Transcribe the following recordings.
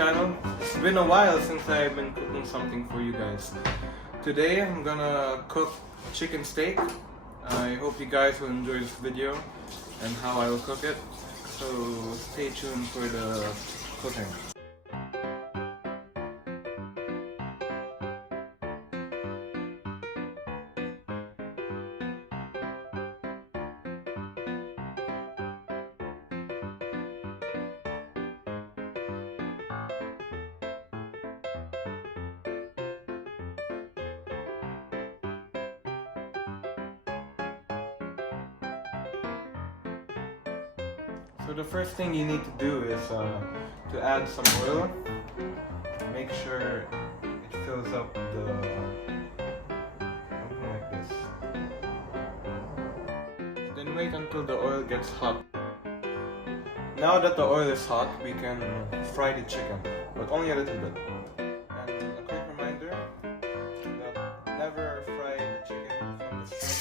channel. It's been a while since I've been cooking something for you guys. Today I'm gonna cook chicken steak. I hope you guys will enjoy this video and how I will cook it. So stay tuned for the cooking. So the first thing you need to do is to add some oil. Make sure it fills up something like this. Then wait until the oil gets hot. Now that the oil is hot, we can fry the chicken, but only a little bit. And a quick reminder that never fry the chicken from the start.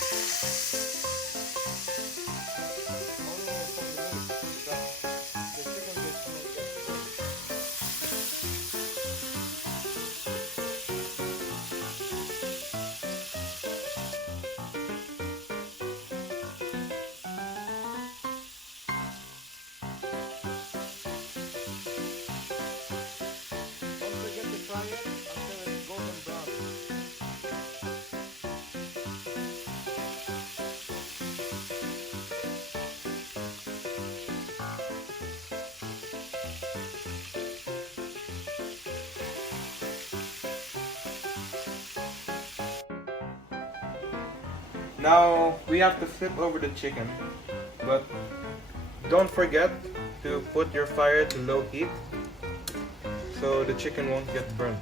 Fry it until it's golden brown. Now we have to flip over the chicken, but don't forget to put your fire to low heat so the chicken won't get burnt.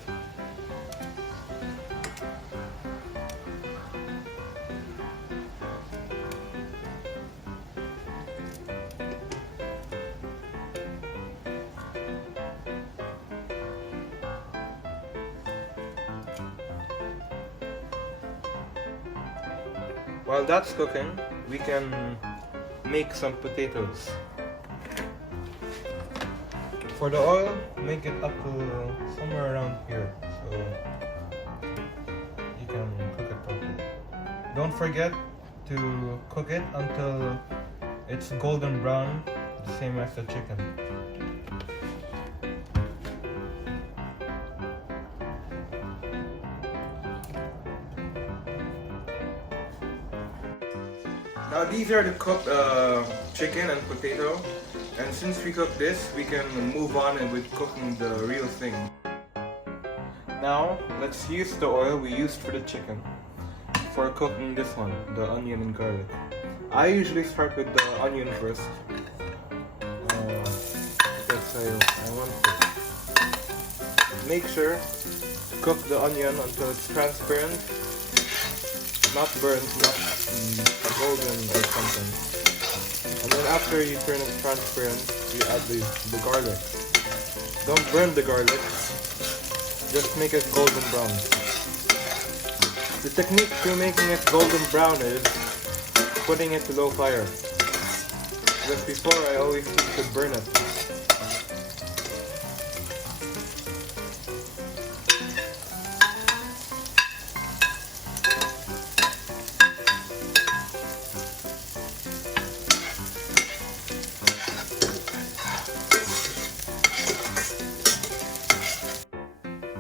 While that's cooking, we can make some potatoes. For the oil, make it up to somewhere around here, so you can cook it properly. Don't forget to cook it until it's golden brown, the same as the chicken. Now these are the cooked chicken and potato. And since we cook this, we can move on with cooking the real thing. Now, let's use the oil we used for the chicken for cooking this one, the onion and garlic. I usually start with the onion first because I want to make sure to cook the onion until it's transparent, not burnt, not golden or something. And then after you turn it transparent, you add the garlic. Don't burn the garlic, just make it golden brown. The technique to making it golden brown is putting it to low fire. Because before I always used to burn it.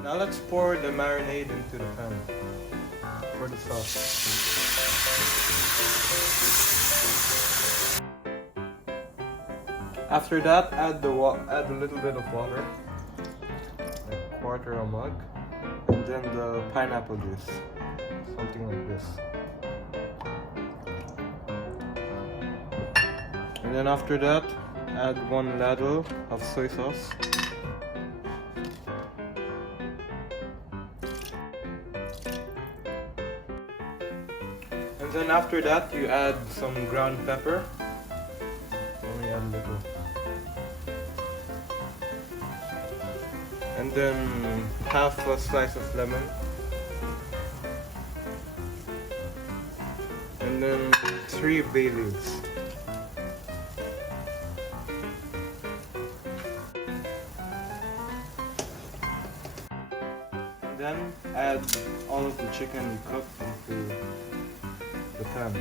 Now let's pour the marinade into the pan for the sauce. After that, add a little bit of water, like quarter a mug, and then the pineapple juice, something like this. And then after that, add 1 ladle of soy sauce. And then after that, you add some ground pepper. Only add a little. And then half a slice of lemon. And then 3 bay leaves. And then add all of the chicken you cooked into the pan.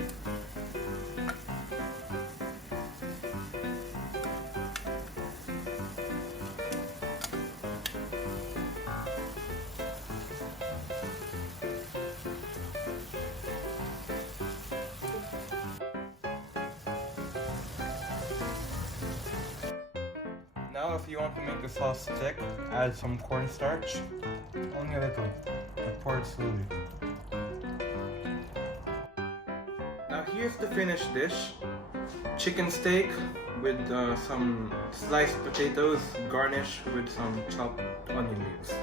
Now if you want to make the sauce thick, add some cornstarch. Only a little, but pour it slowly. Now here's the finished dish. Chicken steak with some sliced potatoes, garnished with some chopped onion leaves.